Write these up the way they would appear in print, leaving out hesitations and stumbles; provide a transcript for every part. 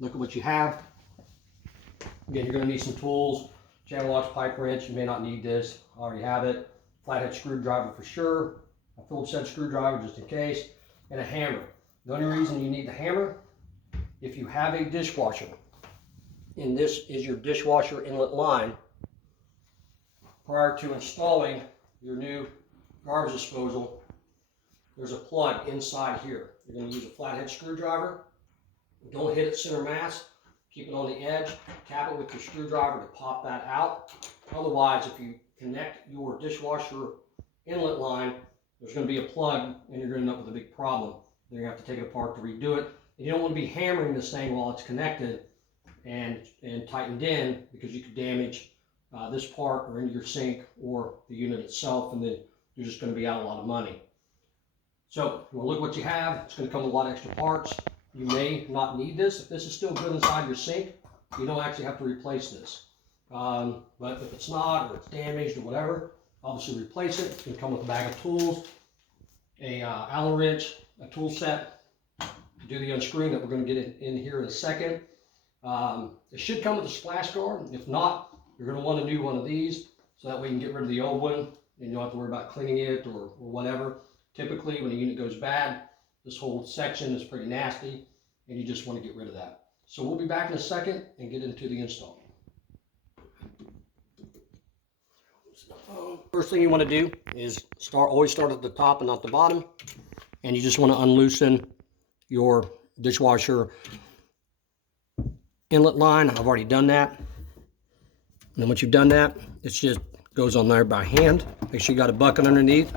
look at what you have. Again, you're going to need some tools. Channel locks, pipe wrench. You may not need this. I already have it. Flathead screwdriver for sure. A Phillips head screwdriver just in case. And a hammer. The only reason you need the hammer, if you have a dishwasher, and this is your dishwasher inlet line, prior to installing your new garbage disposal, there's a plug inside here. You're going to use a flathead screwdriver. Don't hit it center mass. Keep it on the edge. Tap it with your screwdriver to pop that out. Otherwise, if you connect your dishwasher inlet line, there's going to be a plug and you're going to end up with a big problem. Then you have to take it apart to redo it. And you don't want to be hammering this thing while it's connected and tightened in, because you could damage this part or into your sink or the unit itself, and then you're just going to be out a lot of money. So you want to look what you have. It's going to come with a lot of extra parts. You may not need this. If this is still good inside your sink, you don't actually have to replace this. But if it's not, or it's damaged or whatever, obviously replace it. It's going to come with a bag of tools, a Allen wrench, a tool set to do the unscrewing that we're going to get in here in a second. It should come with a splash guard. If not, you're going to want a new one of these, so that way you can get rid of the old one and you don't have to worry about cleaning it or whatever. Typically, when a unit goes bad, this whole section is pretty nasty and you just want to get rid of that. So we'll be back in a second and get into the install. First thing you want to do is always start at the top and not the bottom, and you just want to unloosen your dishwasher inlet line. I've already done that. And then once you've done that, it just goes on there by hand. Make sure you got a bucket underneath.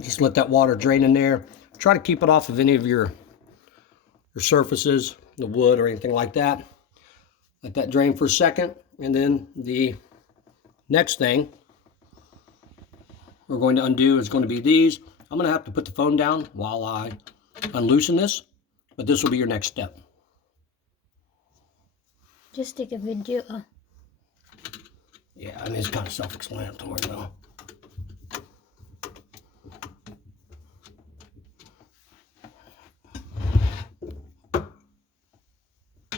Just let that water drain in there. Try to keep it off of any of your surfaces, the wood or anything like that. Let that drain for a second. And then the next thing we're going to undo is going to be these. I'm going to have to put the phone down while I unloosen this, but this will be your next step. Just take a video. Yeah, I mean, it's kind of self-explanatory though.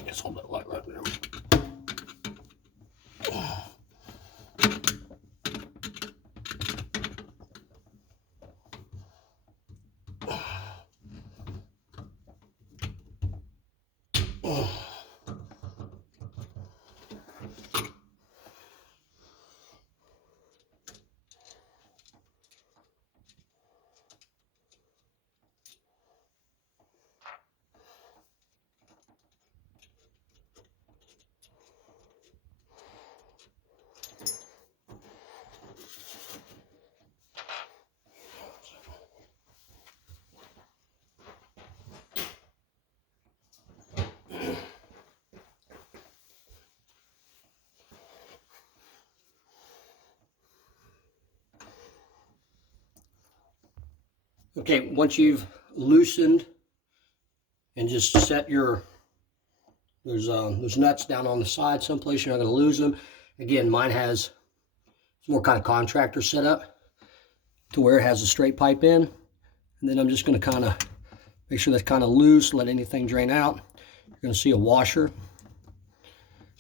Just hold that light right there. Okay, once you've loosened and just set your, there's nuts down on the side someplace, you're not going to lose them. Again, mine has more kind of contractor setup to where it has a straight pipe in. And then I'm just going to kind of make sure that's kind of loose, let anything drain out. You're going to see a washer.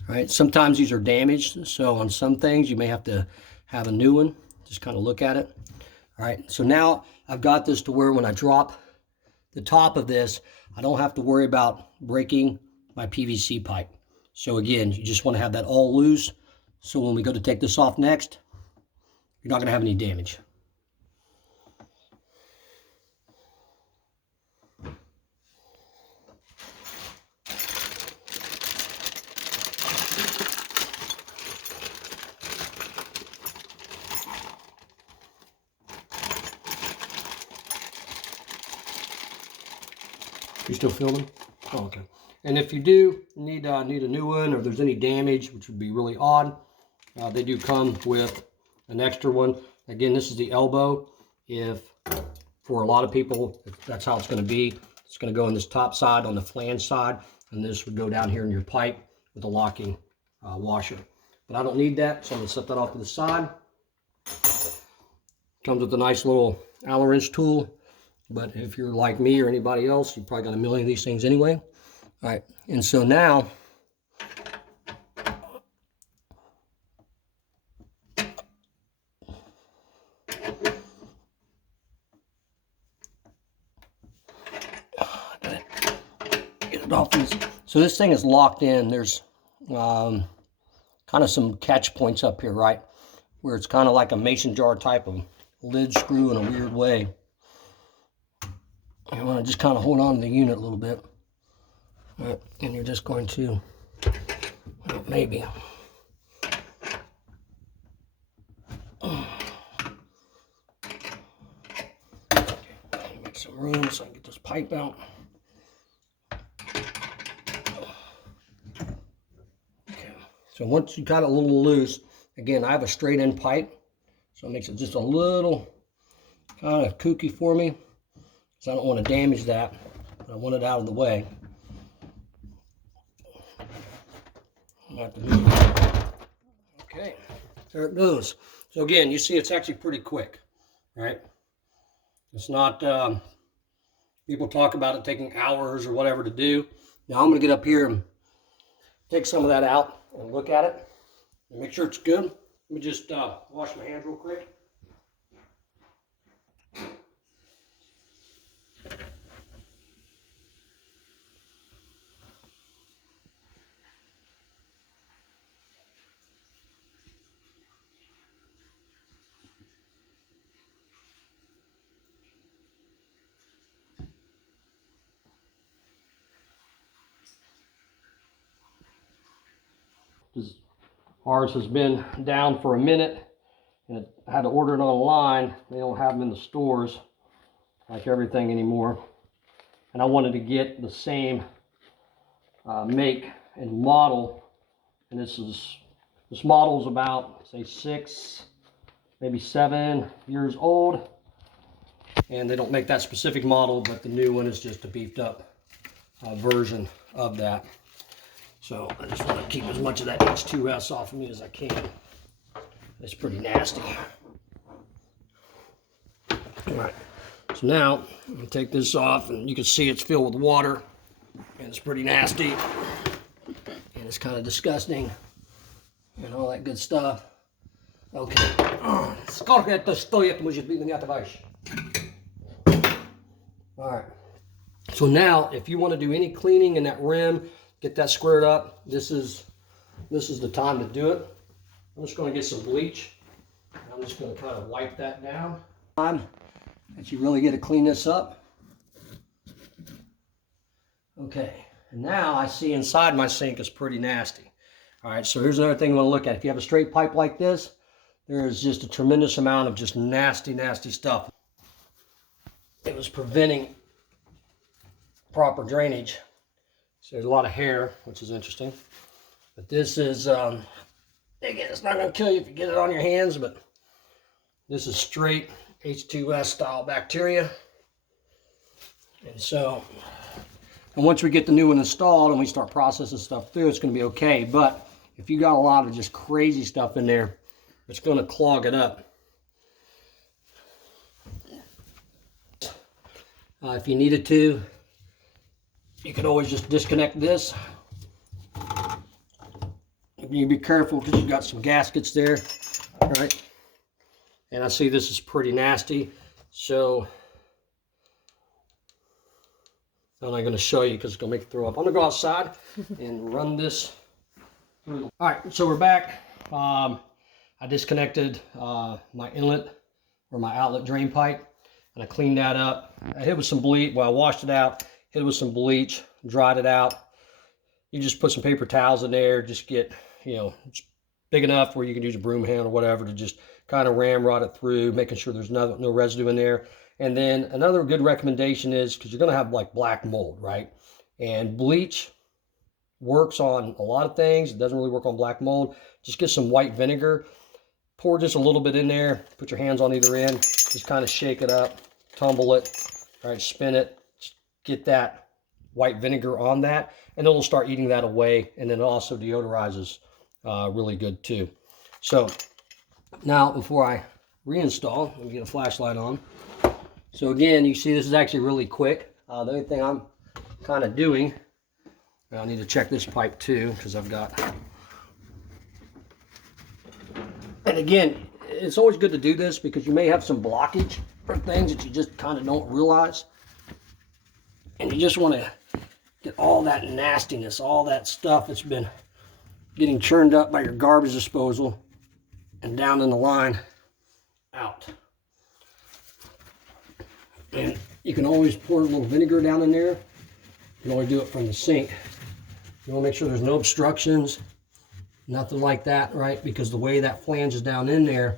All right, sometimes these are damaged, so on some things you may have to have a new one. Just kind of look at it. All right, so now I've got this to where when I drop the top of this, I don't have to worry about breaking my PVC pipe. So again, you just want to have that all loose, so when we go to take this off next, you're not going to have any damage. You still filming? Oh, okay. And if you do need a new one, or if there's any damage, which would be really odd, they do come with an extra one. Again, this is the elbow. If for a lot of people, that's how it's going to be. It's going to go on this top side, on the flange side, and this would go down here in your pipe with a locking washer. But I don't need that, so I'm going to set that off to the side. Comes with a nice little Allen wrench tool. But if you're like me or anybody else, you probably got a million of these things anyway. All right, and so now, get it off these. So this thing is locked in. There's kind of some catch points up here, right? Where it's kind of like a mason jar type of lid screw in a weird way. You want to just kind of hold on to the unit a little bit. All right, and you're just going to, maybe. Make some room so I can get this pipe out. Okay, so once you got it a little loose, again, I have a straight end pipe, so it makes it just a little kind of kooky for me, because I don't want to damage that, but I want it out of the way. Okay, there it goes. So again, you see it's actually pretty quick, right? It's not, people talk about it taking hours or whatever to do. Now I'm going to get up here and take some of that out and look at it and make sure it's good. Let me just wash my hands real quick. Ours has been down for a minute, and I had to order it online. They don't have them in the stores like everything anymore. And I wanted to get the same make and model. And this model is about, say, 6, maybe 7 years old. And they don't make that specific model, but the new one is just a beefed up version of that. So I just want to keep as much of that H2S off of me as I can. It's pretty nasty. All right, so now I'm going to take this off, and you can see it's filled with water, and it's pretty nasty, and it's kind of disgusting, and all that good stuff. Okay. All right. So now, if you want to do any cleaning in that rim, get that squared up, this is the time to do it. I'm just going to get some bleach. I'm just going to kind of wipe that down. Time that you really get to clean this up. Okay, and now I see inside my sink is pretty nasty. All right, so here's another thing you want to look at. If you have a straight pipe like this, there is just a tremendous amount of just nasty, nasty stuff. It was preventing proper drainage. So there's a lot of hair, which is interesting. But this is, again, it's not going to kill you if you get it on your hands, but this is straight H2S style bacteria. And so, and once we get the new one installed and we start processing stuff through, it's going to be okay. But if you got a lot of just crazy stuff in there, it's going to clog it up. If you needed to, you could always just disconnect this. You be careful because you've got some gaskets there, all right? And I see this is pretty nasty, so I'm not going to show you because it's going to make you throw up. I'm going to go outside and run this through. All right, so we're back. I disconnected my inlet or my outlet drain pipe, and I cleaned that up. I hit it with some bleach. Well, I washed it out, hit it with some bleach, dried it out. You just put some paper towels in there, just get, it's big enough where you can use a broom handle or whatever to just kind of ramrod it through, making sure there's no residue in there. And then another good recommendation is, because you're going to have like black mold, right? And bleach works on a lot of things. It doesn't really work on black mold. Just get some white vinegar, pour just a little bit in there, put your hands on either end, just kind of shake it up, tumble it, all right, spin it, just get that white vinegar on that, and it'll start eating that away, and then it also deodorizes really good too. So now before I reinstall, let me get a flashlight on. So again, you see this is actually really quick. The only thing I'm kind of doing, I need to check this pipe too, because I've got, and again, it's always good to do this because you may have some blockage or things that you just kind of don't realize. And you just want to get all that nastiness, all that stuff that's been getting churned up by your garbage disposal and down in the line out. And you can always pour a little vinegar down in there. You can always do it from the sink. You want to make sure there's no obstructions, nothing like that, right? Because the way that flange is down in there,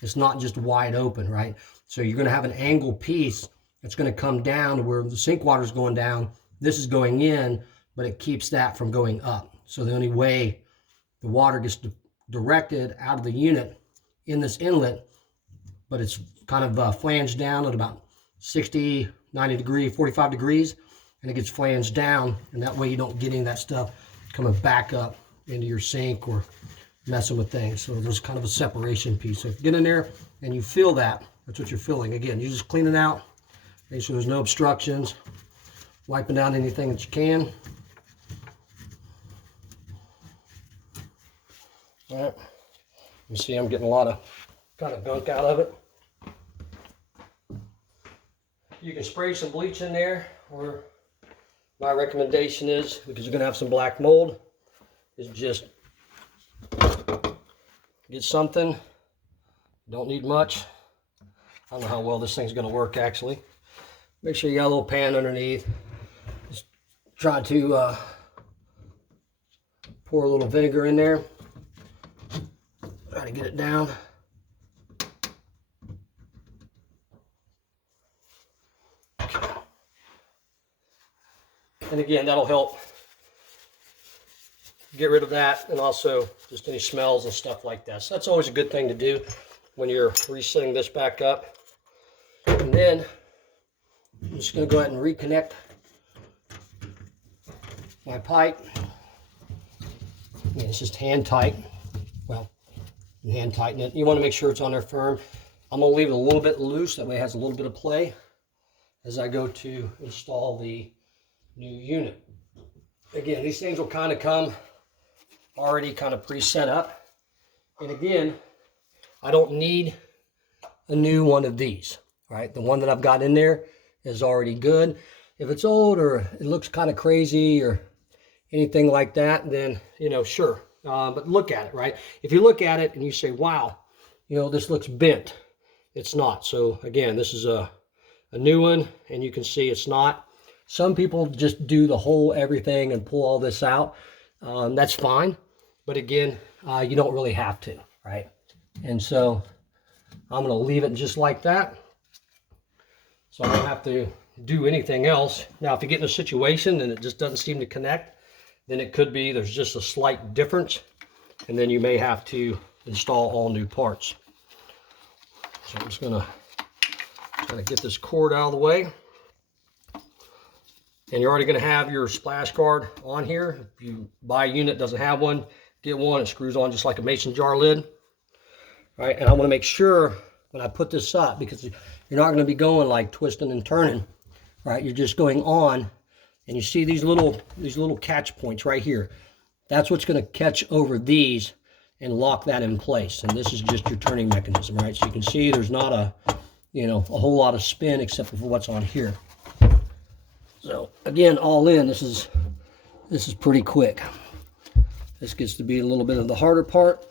it's not just wide open, right? So you're going to have an angled piece that's going to come down to where the sink water is going down. This is going in, but it keeps that from going up. So the only way the water gets directed out of the unit in this inlet, but it's kind of flanged down at about 60, 90 degrees, 45 degrees, and it gets flanged down, and that way you don't get any of that stuff coming back up into your sink or messing with things. So there's kind of a separation piece. So if you get in there and you feel that, that's what you're feeling. Again, you just clean it out, make sure there's no obstructions, wiping down anything that you can. All right, you see I'm getting a lot of kind of gunk out of it. You can spray some bleach in there, or my recommendation is, because you're going to have some black mold, is just get something. Don't need much. I don't know how well this thing's going to work actually. Make sure you got a little pan underneath. Just try to pour a little vinegar in there. Try to get it down. Okay. And again, that'll help get rid of that, and also just any smells and stuff like that. So that's always a good thing to do when you're resetting this back up. And then I'm just going to go ahead and reconnect my pipe. And it's just hand tight. Well, hand tighten it. You want to make sure it's on there firm. I'm going to leave it a little bit loose, that way it has a little bit of play as I go to install the new unit. Again, these things will kind of come already kind of pre-set up. And again, I don't need a new one of these, right? The one that I've got in there is already good. If it's old or it looks kind of crazy or anything like that, then, you know, sure. But look at it, right? If you look at it and you say, wow, you know, this looks bent, it's not. So again, this is a new one, and you can see it's not. Some people just do the whole everything and pull all this out. That's fine. But again, you don't really have to, right? And so I'm going to leave it just like that. So I don't have to do anything else. Now, if you get in a situation and it just doesn't seem to connect, then it could be there's just a slight difference, and then you may have to install all new parts. So I'm just going to try to get this cord out of the way. And you're already going to have your splash guard on here. If you buy a unit that doesn't have one, get one. It screws on just like a mason jar lid. All right, and I want to make sure when I put this up, because you're not going to be going like twisting and turning, right? You're just going on, and you see these little catch points right here. That's what's going to catch over these and lock that in place. And this is just your turning mechanism, right? So you can see there's not a whole lot of spin except for what's on here. So again, all in, this is pretty quick. This gets to be a little bit of the harder part.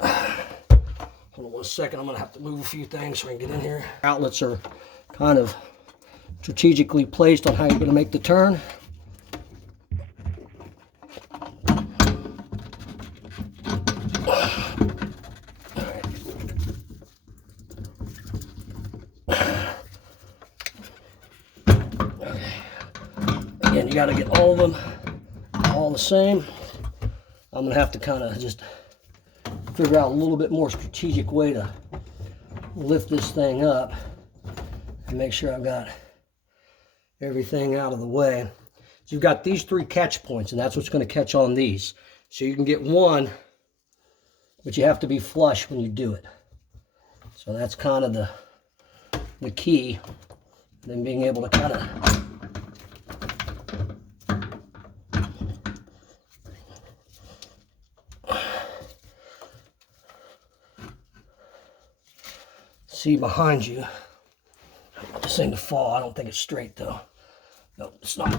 Hold on one second, I'm gonna have to move a few things so I can get in here. Outlets are kind of strategically placed on how you're gonna make the turn. Again, you got to get all of them all the same. I'm going to have to kind of just figure out a little bit more strategic way to lift this thing up and make sure I've got everything out of the way. So you've got these three catch points, and that's what's going to catch on these. So you can get one but you have to be flush when you do it. So that's kind of the key, then being able to kind of see behind you. I want this thing to fall. I don't think it's straight though. No, it's not.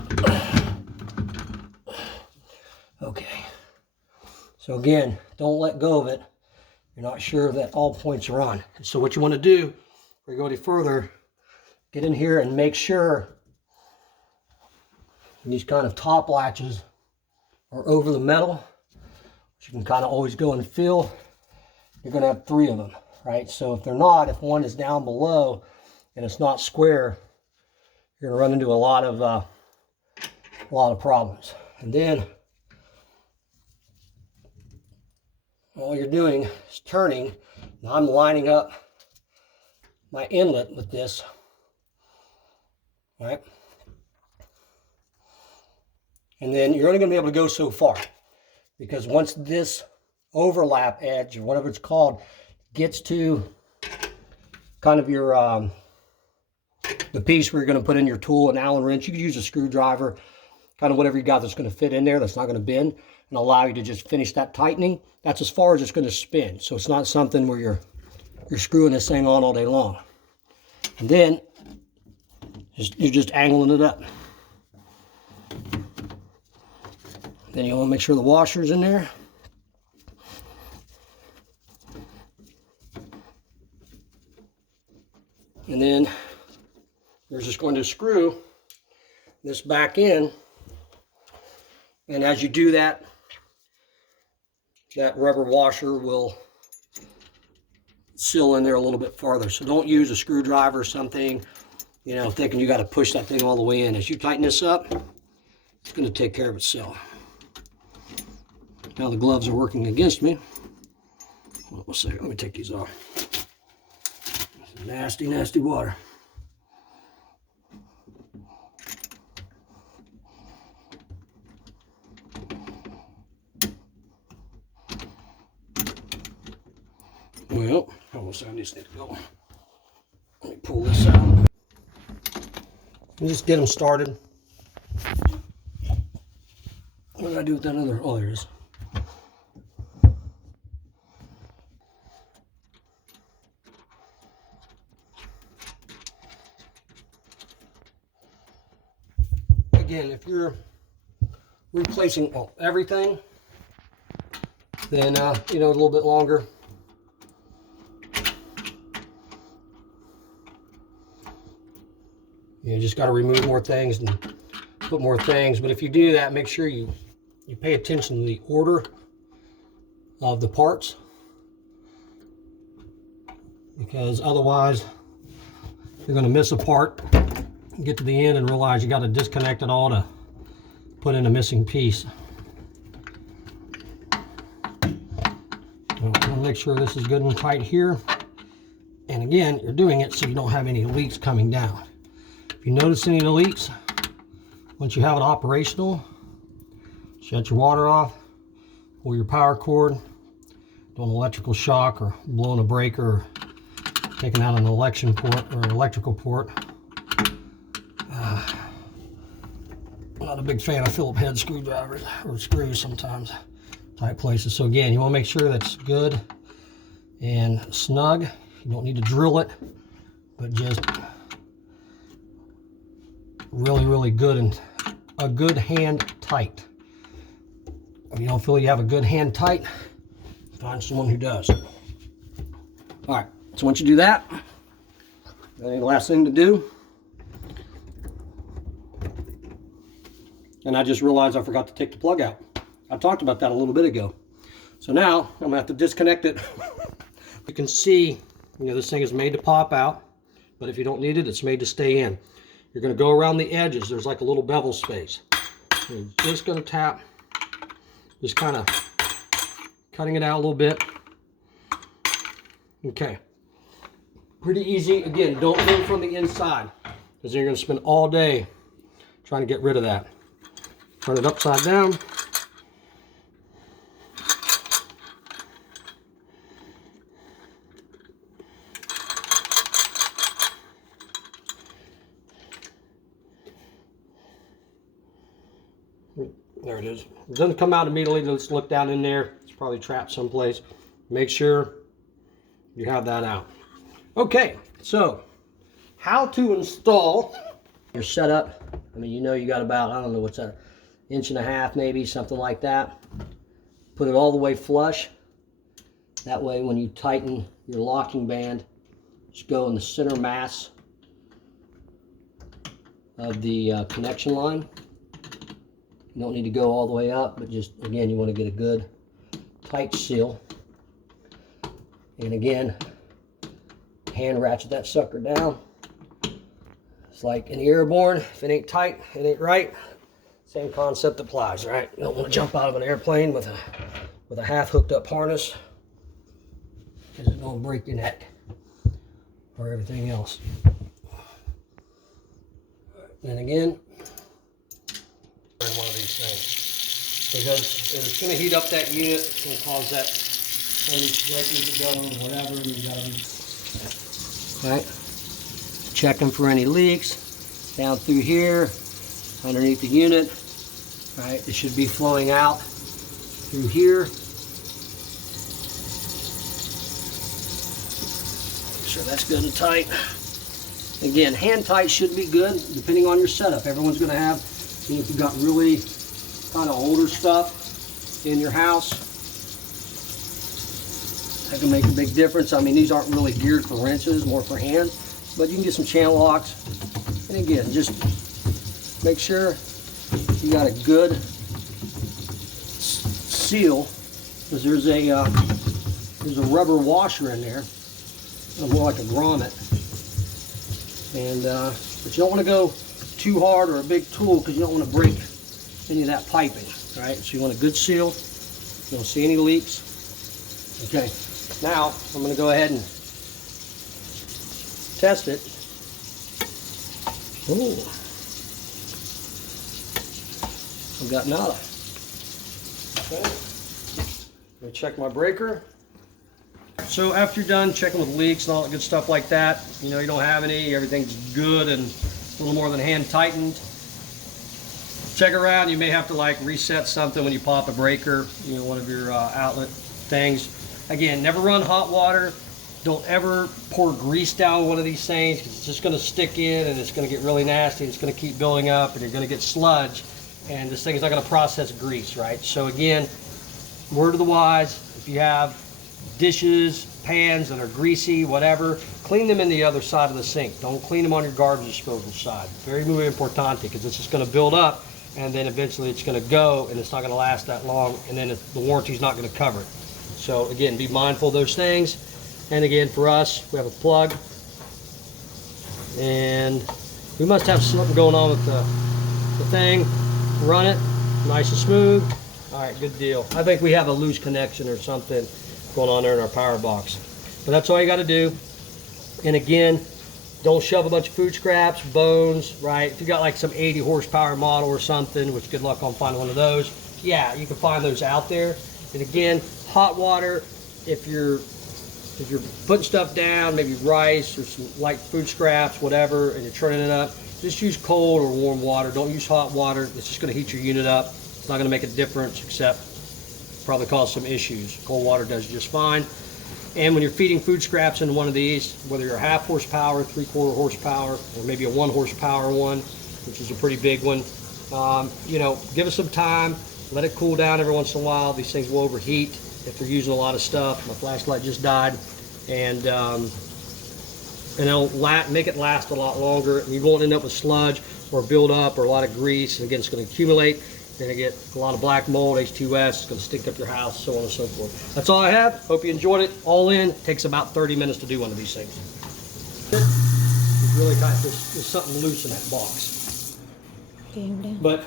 Okay. So again, don't let go of it. You're not sure that all points are on. So what you want to do, before you go any further, get in here and make sure these kind of top latches are over the metal. You can kind of always go and feel. You're going to have 3 of them, right? So if they're not, if one is down below and it's not square, you're going to run into a lot of problems. And then all you're doing is turning. Now I'm lining up my inlet with this, right? And then you're only going to be able to go so far, because once this overlap edge, or whatever it's called, gets to kind of your the piece where you're going to put in your tool, an Allen wrench, you can use a screwdriver, kind of whatever you got that's going to fit in there, that's not going to bend, and allow you to just finish that tightening. That's as far as it's going to spin. So it's not something where you're screwing this thing on all day long. And then you're just angling it up. Then you want to make sure the washer's in there. And then you're just going to screw this back in. And as you do that, that rubber washer will seal in there a little bit farther. So don't use a screwdriver or something, you know, thinking you got to push that thing all the way in. As you tighten this up, it's going to take care of itself. Now the gloves are working against me. Hold on a second, let me take these off. Nasty, nasty water. Well, almost I just need to go. Let me pull this out. And just get them started. What did I do with that other? Oh, there it is. Again, if you're replacing everything, then you know, a little bit longer. You just got to remove more things and put more things. But if you do that, make sure you pay attention to the order of the parts, because otherwise you're going to miss a part, get to the end and realize you got to disconnect it all to put in a missing piece. I'm going to make sure this is good and tight here. And again, you're doing it so you don't have any leaks coming down. If you notice any leaks, once you have it operational, shut your water off, pull your power cord, do an electrical shock or blowing a breaker or taking out an election port or an electrical port. Not a big fan of Phillips head screwdrivers or screws sometimes, tight places. So again, you want to make sure that's good and snug. You don't need to drill it, but just really, really good and a good hand tight. If you don't feel you have a good hand tight, find someone who does. All right, so once you do that, then the last thing to do, and I just realized I forgot to take the plug out. I talked about that a little bit ago. So now I'm gonna have to disconnect it. You can see, you know, this thing is made to pop out, but if you don't need it, it's made to stay in. You're going to go around the edges. There's like a little bevel space. You're just going to tap, just kind of cutting it out a little bit. Okay. Pretty easy. Again, don't go from the inside, because you're going to spend all day trying to get rid of that. Turn it upside down. There it is. It doesn't come out immediately. Let's look down in there. It's probably trapped someplace. Make sure you have that out. Okay, so how to install your setup. I mean, you know you got about, I don't know, what's that, 1.5 inches maybe, something like that. Put it all the way flush. That way when you tighten your locking band, just go in the center mass of the connection line. You don't need to go all the way up, but just, again, you want to get a good tight seal. And again, hand ratchet that sucker down. It's like an airborne. If it ain't tight, it ain't right. Same concept applies, right? You don't want to jump out of an airplane with a half hooked up harness, because it's going to break your neck or everything else. And again, one of these things, because if it's going to heat up that unit, it's going to cause that breakers to go or whatever. And you gotta, right? Checking for any leaks down through here, underneath the unit. Right, it should be flowing out through here. Make sure that's good and tight. Again, hand tight should be good, depending on your setup. Everyone's going to have, if you've got really kind of older stuff in your house, that can make a big difference. I mean, these aren't really geared for wrenches, more for hand, but you can get some channel locks. And again, just make sure you got a good seal, because there's a rubber washer in there, more like a grommet. And but you don't want to go too hard or a big tool, because you don't want to break any of that piping. All right, so you want a good seal. You don't see any leaks. Okay, now I'm going to go ahead and test it. Ooh. I've got nada. Okay. Let me check my breaker. So after you're done checking with leaks and all that good stuff like that, you know you don't have any, everything's good and a little more than hand tightened. Check around, you may have to like reset something when you pop a breaker, you know, one of your outlet things. Again, never run hot water. Don't ever pour grease down one of these things, because it's just going to stick in and it's going to get really nasty. It's going to keep building up and you're going to get sludge. And this thing is not going to process grease, right? So again, word of the wise, if you have dishes, pans that are greasy, whatever, clean them in the other side of the sink. Don't clean them on your garbage disposal side. Very muy importante, because it's just going to build up and then eventually it's going to go and it's not going to last that long, and then the warranty's not going to cover it. So again, be mindful of those things. And again, for us, we have a plug, and we must have something going on with the thing. Run it nice and smooth. All right, good deal. I think we have a loose connection or something going on there in our power box, but that's all you got to do. And again, don't shove a bunch of food scraps, bones, right? If you got like some 80 horsepower model or something, which good luck on finding one of those, yeah, you can find those out there. And again, hot water, if you're putting stuff down, maybe rice or some light food scraps, whatever, and you're turning it up, just use cold or warm water. Don't use hot water. It's just going to heat your unit up. It's not going to make a difference, except probably cause some issues. Cold water does just fine. And when you're feeding food scraps into one of these, whether you're a 1/2 horsepower, 3/4 horsepower, or maybe a 1 horsepower one, which is a pretty big one, you know, give it some time. Let it cool down every once in a while. These things will overheat if they're using a lot of stuff. My flashlight just died, and it'll make it last a lot longer. And you won't end up with sludge or build up or a lot of grease. And again, it's going to accumulate. You're going to get a lot of black mold, H2S. It's going to stink up your house, so on and so forth. That's all I have. Hope you enjoyed it. All in, takes about 30 minutes to do one of these things. It's really tight. There's something loose in that box. Okay, I'm down. But